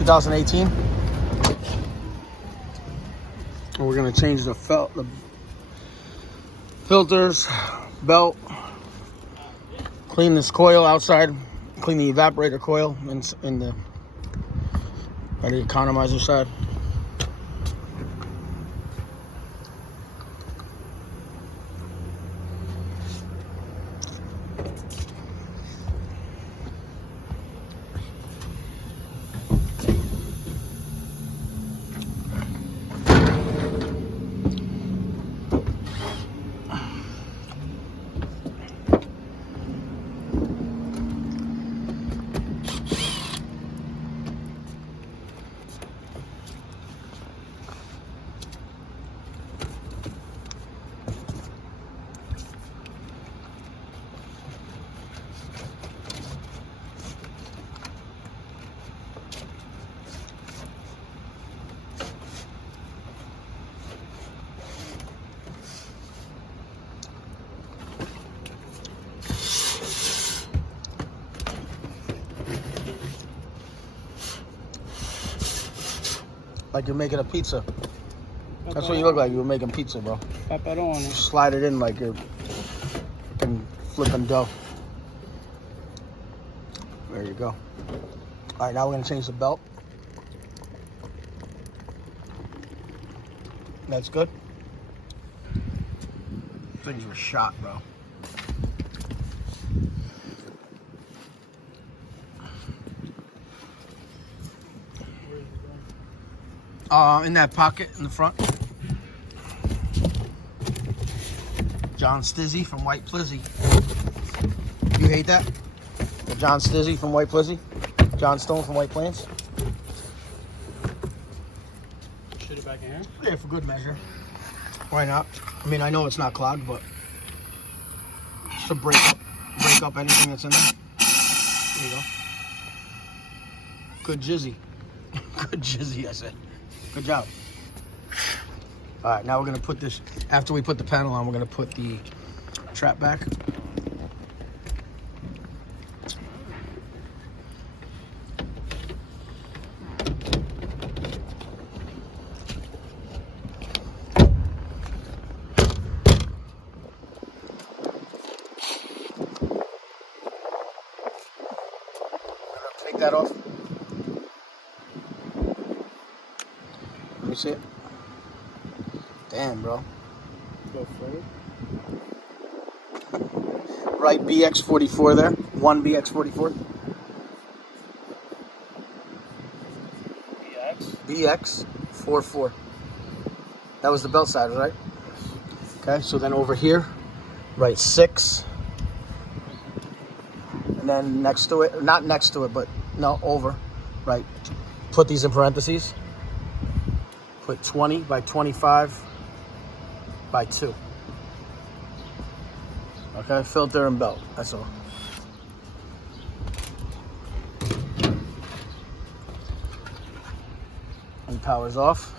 2018. And we're gonna change the filters, belt, clean this coil outside, clean the evaporator coil in the economizer side. Like you're making a pizza. That's what you look like. You were making pizza, bro. Pepperoni. Slide it in like you're flipping dough. There you go. All right, now we're gonna change the belt. That's good. Things were shot, bro. In that pocket in the front. John Stizzy from White Plizzy. You hate that? The John Stizzy from White Plizzy? John Stone from White Plains? Shoot it back in here? Yeah, for good measure. Why not? I mean, I know it's not clogged, but just to break up anything that's in there. There you go. Good jizzy. Good jizzy, I said. Good job. All right, now we're gonna put this, after we put the panel on, we're gonna put the trap back. Take that off. Let me see it. Damn, bro. Go further. Right BX44 there. One BX44. BX44. That was the belt side, right? Okay, so then over here, right 6. And then next to it, not next to it, but no, over. Right. Put these in parentheses. Put 20 by 25 by 2. Okay, filter and belt, that's all. And power's off.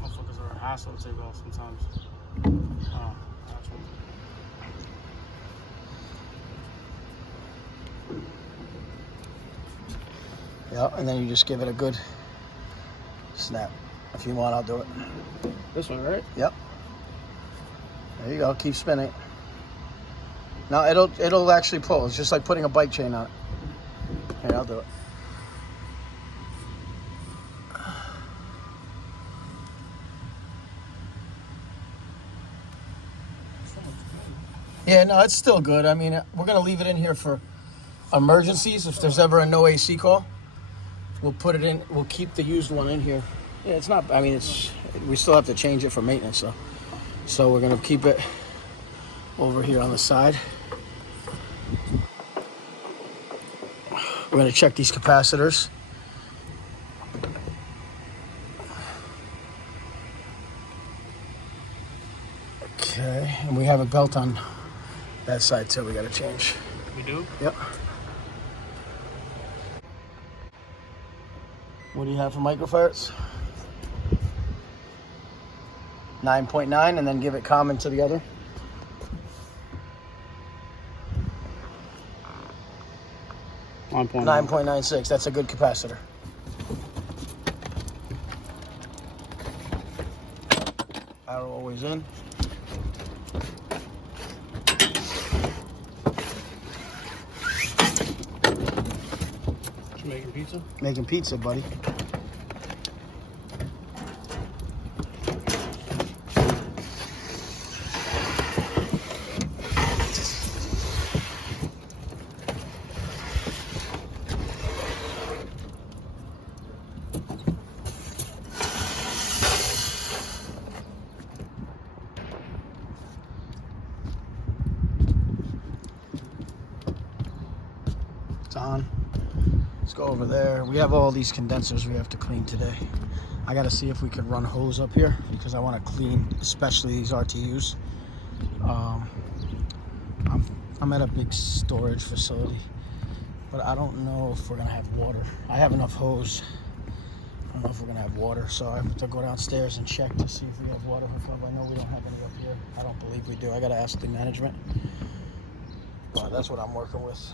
Motherfuckers are an hassle to take off sometimes. Oh, actually. Yeah, and then you just give it a good snap. If you want, I'll do it. This one, right? Yep. There you go. Keep spinning. Now it'll actually pull. It's just like putting a bike chain on it. Here, I'll do it. Yeah, no, it's still good. I mean, we're gonna leave it in here for emergencies. If there's ever a no AC call, we'll put it in. We'll keep the used one in here. Yeah, it's not. I mean, we still have to change it for maintenance, so we're gonna keep it over here on the side. We're gonna check these capacitors. Okay, and we have a belt on that side too. We gotta change. We do? Yep. What do you have for microfarads? 9.9, and then give it common to the other. 9.96. That's a good capacitor. Arrow always in. You making pizza? Making pizza, buddy. It's on. Let's go over there. We have all these condensers we have to clean today. I got to see if we can run hose up here because I want to clean, especially these RTUs. I'm at a big storage facility, but I don't know if we're gonna have water. I have enough hose. I don't know if we're gonna have water, so I have to go downstairs and check to see if we have water hooked up. I know we don't have any up here. I don't believe we do. I gotta ask the management. But that's what I'm working with.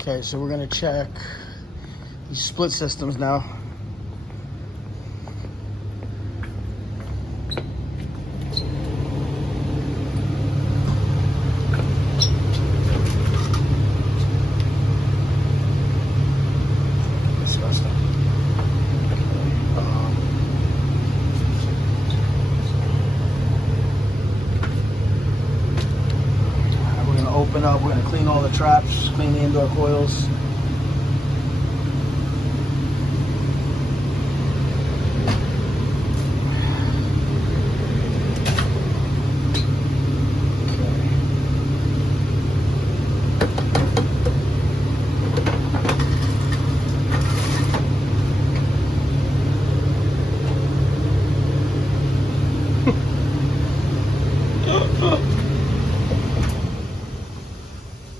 Okay, so we're gonna check these split systems now. Disgusting. We're gonna open up, we're gonna clean all the traps, clean the indoor coils.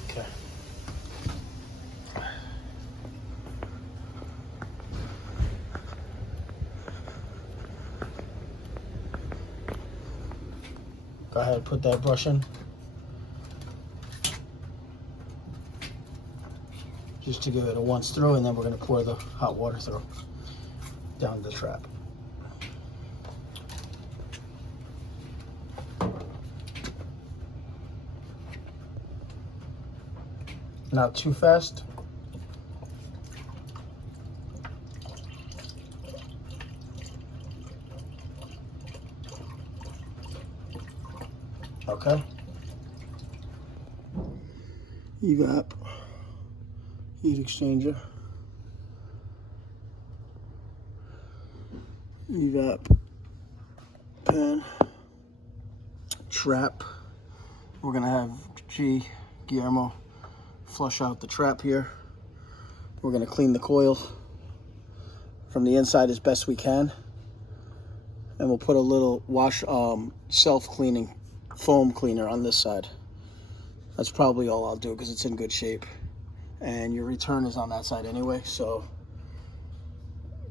Okay. Go ahead, put that brush in. Just to give it a once through, and then we're gonna pour the hot water through down the trap. Not too fast. Okay. Evap. Heat exchanger. Evap. Pan. Trap. We're gonna have Guillermo flush out the trap here. We're gonna clean the coil from the inside as best we can, and we'll put a little wash self-cleaning foam cleaner on this side. That's probably all I'll do because it's in good shape, and your return is on that side anyway, so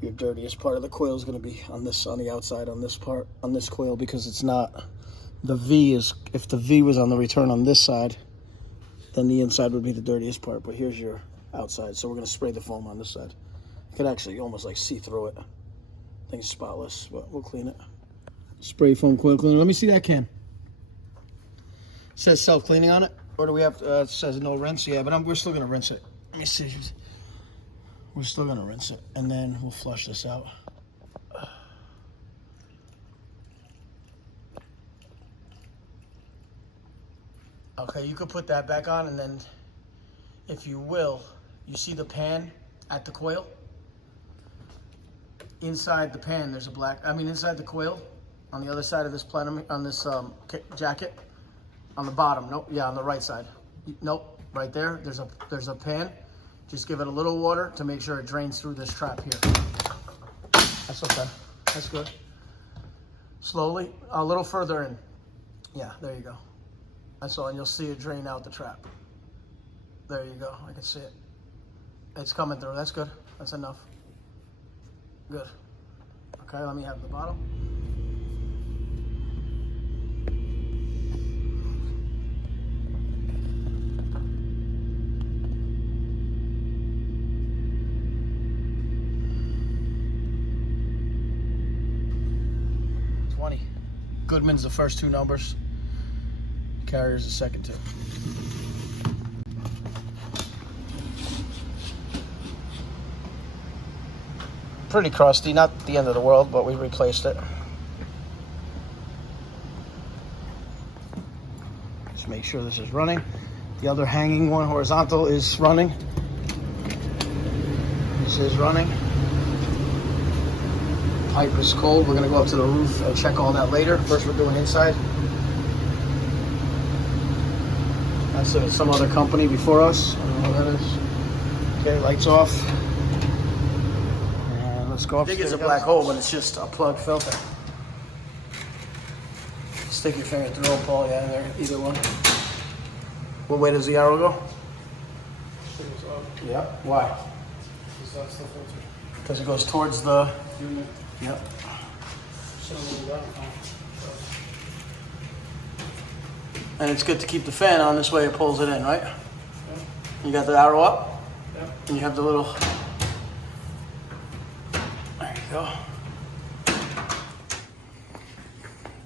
your dirtiest part of the coil is going to be on the outside on this part, on this coil, because it's not, the V is, if the V was on the return on this side, then the inside would be the dirtiest part, but here's your outside. So we're gonna spray the foam on this side. You could actually almost like see through it. Thing's spotless, but we'll clean it. Spray foam coil cleaner. Let me see that can. It says self-cleaning on it, or do we have, it says no rinse? Yeah, but we're still gonna rinse it. Let me see. We're still gonna rinse it, and then we'll flush this out. Okay, you could put that back on, and then, if you will, you see the pan at the coil? Inside the pan, there's a inside the coil, on the other side of this plenum, on this jacket, on the bottom, nope, yeah, on the right side. Nope, right there, there's a pan. Just give it a little water to make sure it drains through this trap here. That's okay, that's good. Slowly, a little further in. Yeah, there you go. That's all, and you'll see it drain out the trap. There you go, I can see it. It's coming through, that's good, that's enough. Good. Okay, let me have the bottle. Goodman's the first two numbers. Carrier's the second two. Pretty crusty, not the end of the world, but we replaced it. Just make sure this is running. The other hanging one, horizontal, is running. This is running. Pipe is cold. We're gonna go up to the roof and check all that later. First, we're doing inside. That's some other company before us. I don't know what that is. Okay, lights off. And let's go up. I think it's a black hole, but it's just a plug filter. Stick your finger through it, Paul. Yeah, there, either one. What way does the arrow go? Yeah. Why? Because it goes towards the unit. Yep. And it's good to keep the fan on, this way it pulls it in, right? Yep. You got the arrow up? Yep. And you have the little... There you go.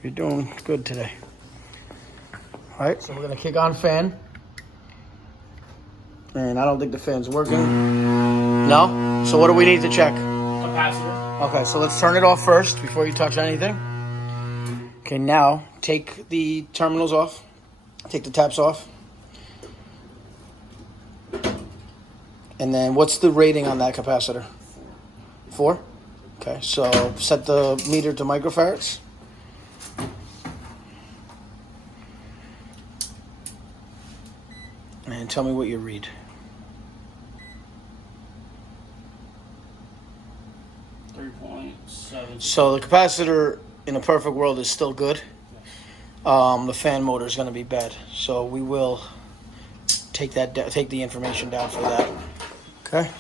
You're doing good today. All right, so we're gonna kick on fan. And I don't think the fan's working. No? So what do we need to check? Capacitor. Okay, so let's turn it off first before you touch anything. Okay, now take the terminals off. Take the taps off. And then what's the rating on that capacitor? 4? Okay, so set the meter to microfarads. And tell me what you read. 3.7. So the capacitor in a perfect world is still good. The fan motor is going to be bad, so we will take the information down for that. Okay.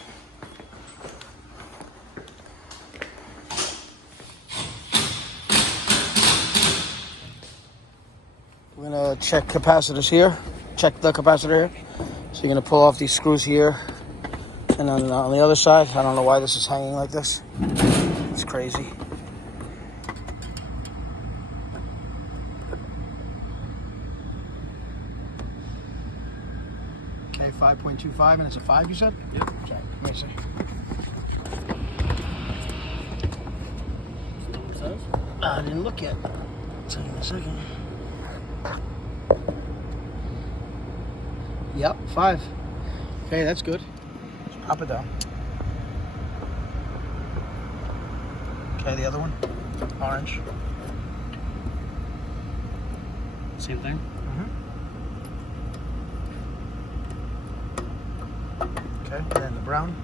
We're going to check capacitors here. Check the capacitor here. So you're going to pull off these screws here. And then on the other side, I don't know why this is hanging like this. It's crazy. Okay, 5.25, and it's a 5, you said? Yep. Check. Let me see. I didn't look yet. Give me a second. Yep, 5. Okay, that's good. Just pop it down. Okay, the other one, orange. Same thing? Okay, and then the brown.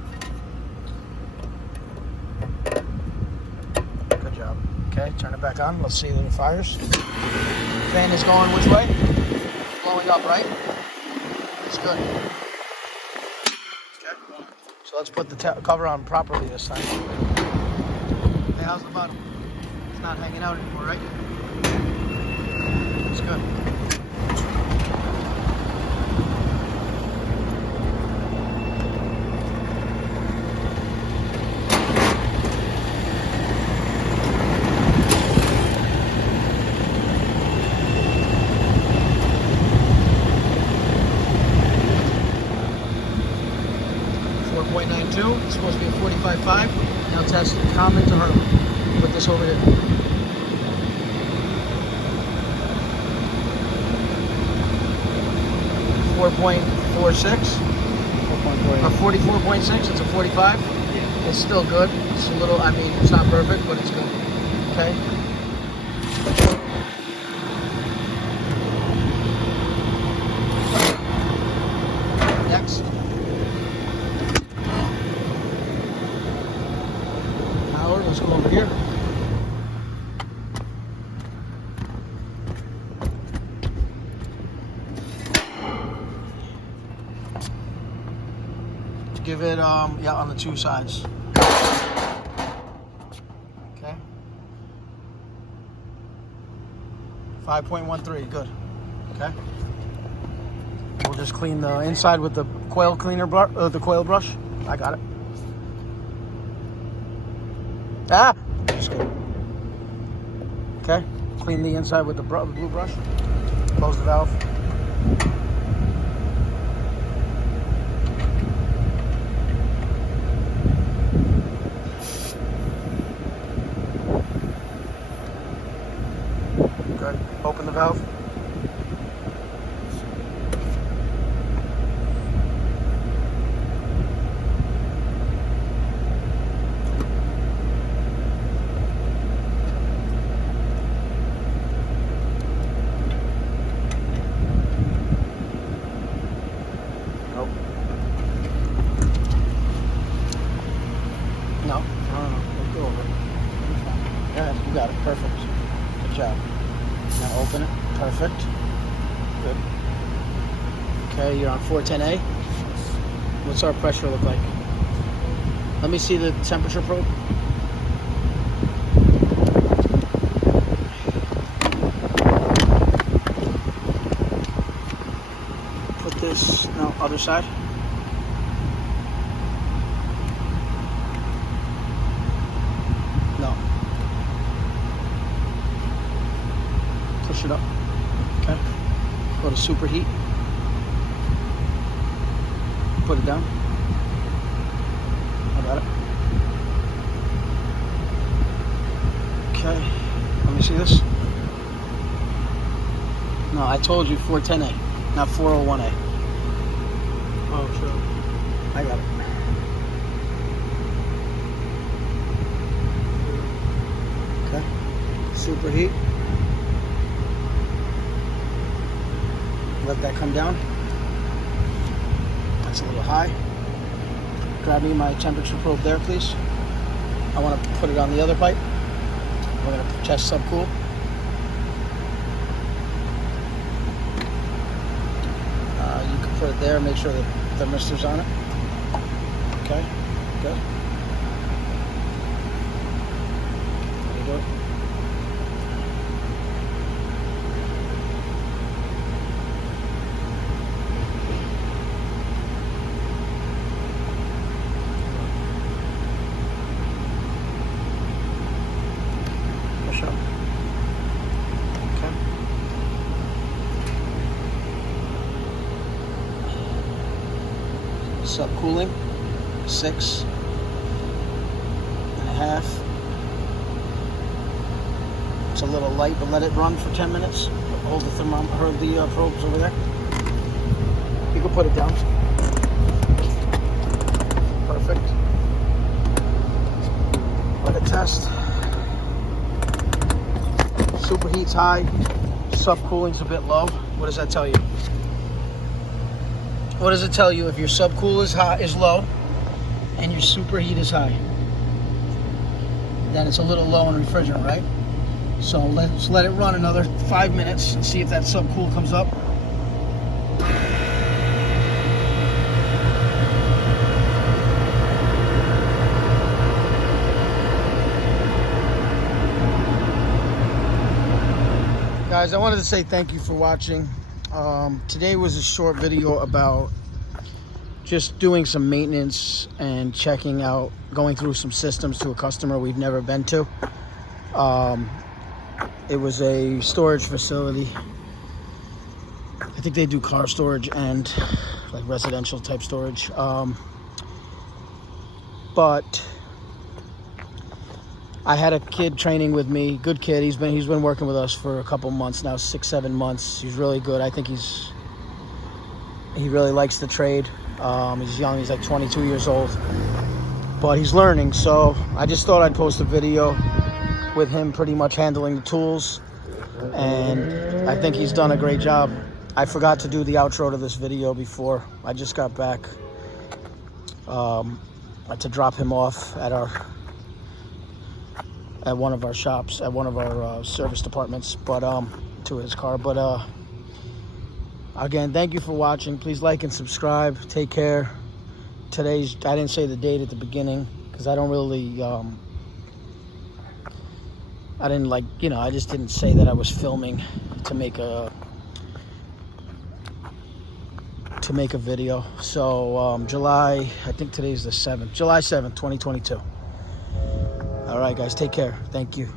Good job. Okay, turn it back on. Let's see that it fires. Fan is going which way? Blowing up, right? It's good. Okay. So let's put the cover on properly this time. Hey, how's the bottom? It's not hanging out anymore, right? It's good. 4.92. It's supposed to be a 45.5. Now test common to her. Put this over here. 4.46 or 44.6. It's a 45. Yeah. It's still good. It's a little. I mean, it's not perfect, but it's good. Okay. Next. Power. Let's go over here. Give it, yeah, on the two sides. 5.13, good. Okay. We'll just clean the inside with the coil cleaner brush, the coil brush. I got it. Ah, just kidding. Okay, clean the inside with the blue brush. Close the valve. Good. Open the valve. Nope. No. We'll go over it. Yeah, you got it. Perfect. Good job. Now open it. Perfect. Good. Okay, you're on 410A. What's our pressure look like? Let me see the temperature probe. Put this, no, other side. No. Push it up. Okay. Go to superheat. Put it down. I got it. Okay. Let me see this. No, I told you 410A, not 401A. Oh, sure. I got it. Okay. Superheat. Let that come down. That's a little high. Grab me my temperature probe there, please. I want to put it on the other pipe. We're going to test subcool. You can put it there, make sure that the thermistor's on it. Okay, good. There you go. Push up. Okay. Subcooling, 6.5. It's a little light, but let it run for 10 minutes. Hold the thermometer, the probes over there. You can put it down. Perfect. Let it test. Superheat's high. Subcooling's a bit low. What does that tell you? What does it tell you if your subcool is low and your superheat is high? Then it's a little low in refrigerant, right? So let's let it run another 5 minutes and see if that subcool comes up. Guys, I wanted to say thank you for watching. Today was a short video about just doing some maintenance and checking out, going through some systems to a customer we've never been to. It was a storage facility. I think they do car storage and like residential type storage. But I had a kid training with me, good kid. He's been working with us for a couple months now, 6-7 months. He's really good. I think he really likes the trade. He's young. He's like 22 years old, but he's learning. So I just thought I'd post a video with him pretty much handling the tools, and I think he's done a great job. I forgot to do the outro to this video before. I just got back to drop him off at one of our shops, at one of our service departments, but to his car. But again, thank you for watching. Please like and subscribe. Take care. I didn't say the date at the beginning because I don't really I didn't like, you know, I just didn't say that I was filming to make a video. So July, I think today's the 7th, July 7th, 2022. All right, guys, take care. Thank you.